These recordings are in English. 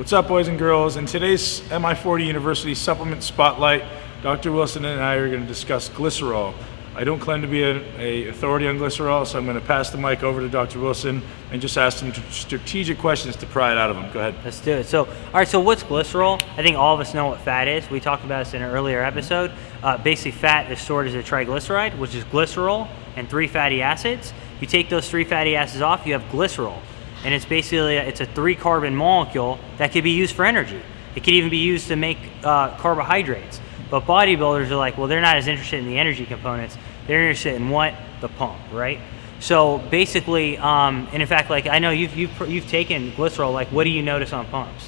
What's up, boys and girls? In today's Mi40 University Supplement Spotlight, Dr. Wilson and I are going to discuss glycerol. I don't claim to be an authority on glycerol, so I'm going to pass the mic over to Dr. Wilson and just ask some strategic questions to pry it out of him. Go ahead. Let's do it. So, all right, so what's glycerol? I think all of us know what fat is. We talked about this in an earlier episode. Basically, fat is stored as a triglyceride, which is glycerol and 3 fatty acids. You take those 3 fatty acids off, you have glycerol. And it's basically it's a 3-carbon molecule that could be used for energy. It could even be used to make carbohydrates. But bodybuilders are like, well, they're not as interested in the energy components. They're interested in what? The pump, right? So basically, and in fact, like I know you've taken glycerol. Like, what do you notice on pumps?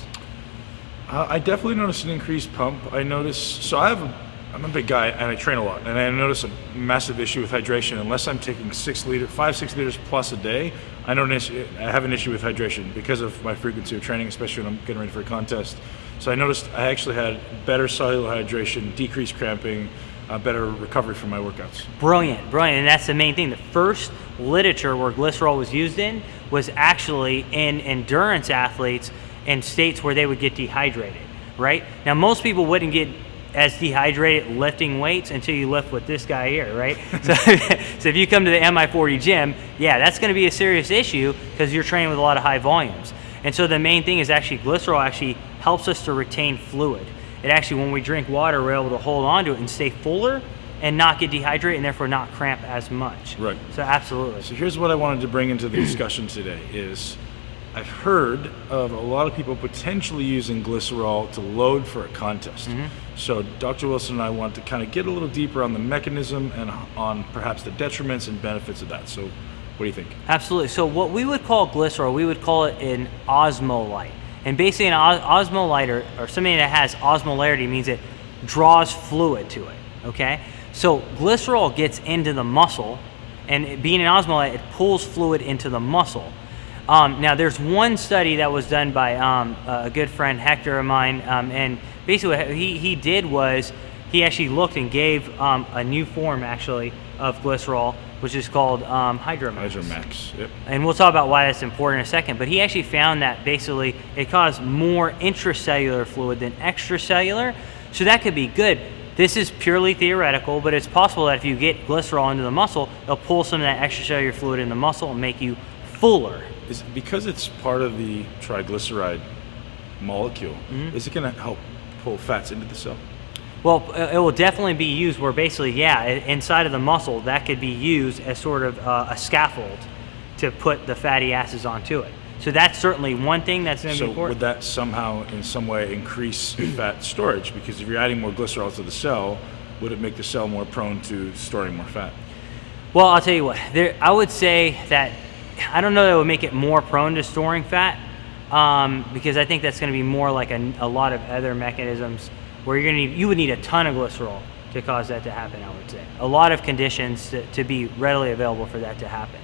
I definitely noticed an increased pump. I noticed, so I'm a big guy and I train a lot, and I notice a massive issue with hydration. Unless I'm taking 5-6 liters plus a day, I have an issue with hydration because of my frequency of training, especially when I'm getting ready for a contest. So I noticed I actually had better cellular hydration, decreased cramping, better recovery from my workouts. Brilliant, and that's the main thing. The first literature where glycerol was used in was actually in endurance athletes in states where they would get dehydrated, right? Now, most people wouldn't get as dehydrated lifting weights until you lift with this guy here, right? So if you come to the Mi40 gym, yeah, that's going to be a serious issue because you're training with a lot of high volumes. And so the main thing is actually glycerol actually helps us to retain fluid. It actually, when we drink water, we're able to hold on to it and stay fuller and not get dehydrated and therefore not cramp as much. Right. So absolutely. So here's what I wanted to bring into the discussion today is I've heard of a lot of people potentially using glycerol to load for a contest. Mm-hmm. So Dr. Wilson and I want to kind of get a little deeper on the mechanism and on perhaps the detriments and benefits of that. So what do you think? Absolutely. So what we would call glycerol, we would call it an osmolyte. And basically an osmolyte or something that has osmolarity means it draws fluid to it, okay? So glycerol gets into the muscle, and being an osmolyte, it pulls fluid into the muscle. Now there's one study that was done by a good friend, Hector of mine, and basically what he did was he actually looked and gave a new form actually of glycerol, which is called Hydromax. Hydromax, yep. And we'll talk about why that's important in a second, but he actually found that basically it caused more intracellular fluid than extracellular, so that could be good. This is purely theoretical, but it's possible that if you get glycerol into the muscle, it'll pull some of that extracellular fluid in the muscle and make you fuller. Is because it's part of the triglyceride molecule, mm-hmm. Is it going to help pull fats into the cell? Well, it will definitely be used where basically, yeah, inside of the muscle, that could be used as sort of a scaffold to put the fatty acids onto it. So that's certainly one thing that's going to be important. So would that somehow, in some way, increase fat storage? Because if you're adding more glycerol to the cell, would it make the cell more prone to storing more fat? Well, I'll tell you what, I would say that I don't know that it would make it more prone to storing fat, because I think that's going to be more like a lot of other mechanisms where you would need a ton of glycerol to cause that to happen, I would say. A lot of conditions to be readily available for that to happen.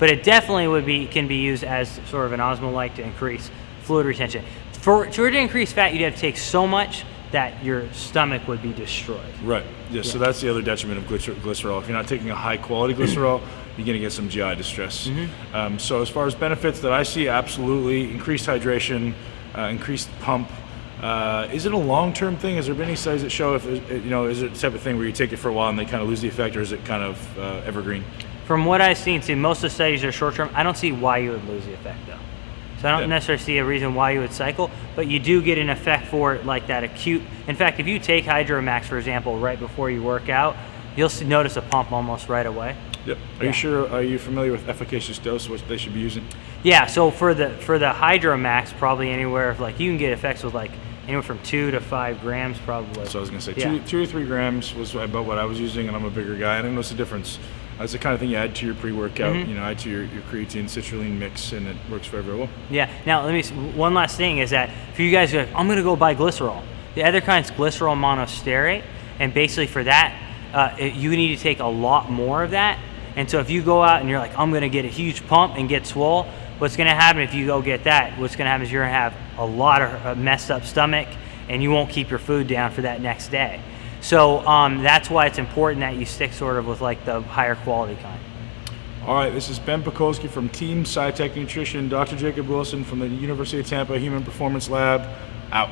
But it definitely can be used as sort of an osmolyte to increase fluid retention. To increase fat, you'd have to take so much that your stomach would be destroyed. Right. Yeah. So that's the other detriment of glycerol. If you're not taking a high quality glycerol, you're going to get some GI distress. Mm-hmm. So as far as benefits that I see, absolutely increased hydration, increased pump. Is it a long-term thing? Has there been any studies that show if is it the type of thing where you take it for a while and they kind of lose the effect, or is it kind of evergreen? From what I've seen, most of the studies are short-term. I don't see why you would lose the effect though. So I don't necessarily see a reason why you would cycle, but you do get an effect for it, like that acute. In fact, if you take Hydromax, for example, right before you work out, you'll notice a pump almost right away. Yep. Are you familiar with efficacious dose, what they should be using? Yeah. So for the Hydromax, probably anywhere you can get effects with like anywhere from 2 to 5 grams probably. So I was going to say 2 or 3 grams was about what I was using, and I'm a bigger guy. I didn't notice the difference. That's the kind of thing you add to your pre-workout, mm-hmm. Add to your creatine, citrulline mix, and it works very, very well. Yeah. Now, one last thing is that for you guys, I'm going to go buy glycerol. The other kind's glycerol monostearate, and basically for that, you need to take a lot more of that. And so if you go out and you're like, I'm going to get a huge pump and get swole, what's going to happen if you go get that? What's going to happen is you're going to have a lot of messed up stomach, and you won't keep your food down for that next day. So that's why it's important that you stick sort of with like the higher quality kind. All right, this is Ben Pakulski from Team SciTech Nutrition, Dr. Jacob Wilson from the University of Tampa Human Performance Lab, out.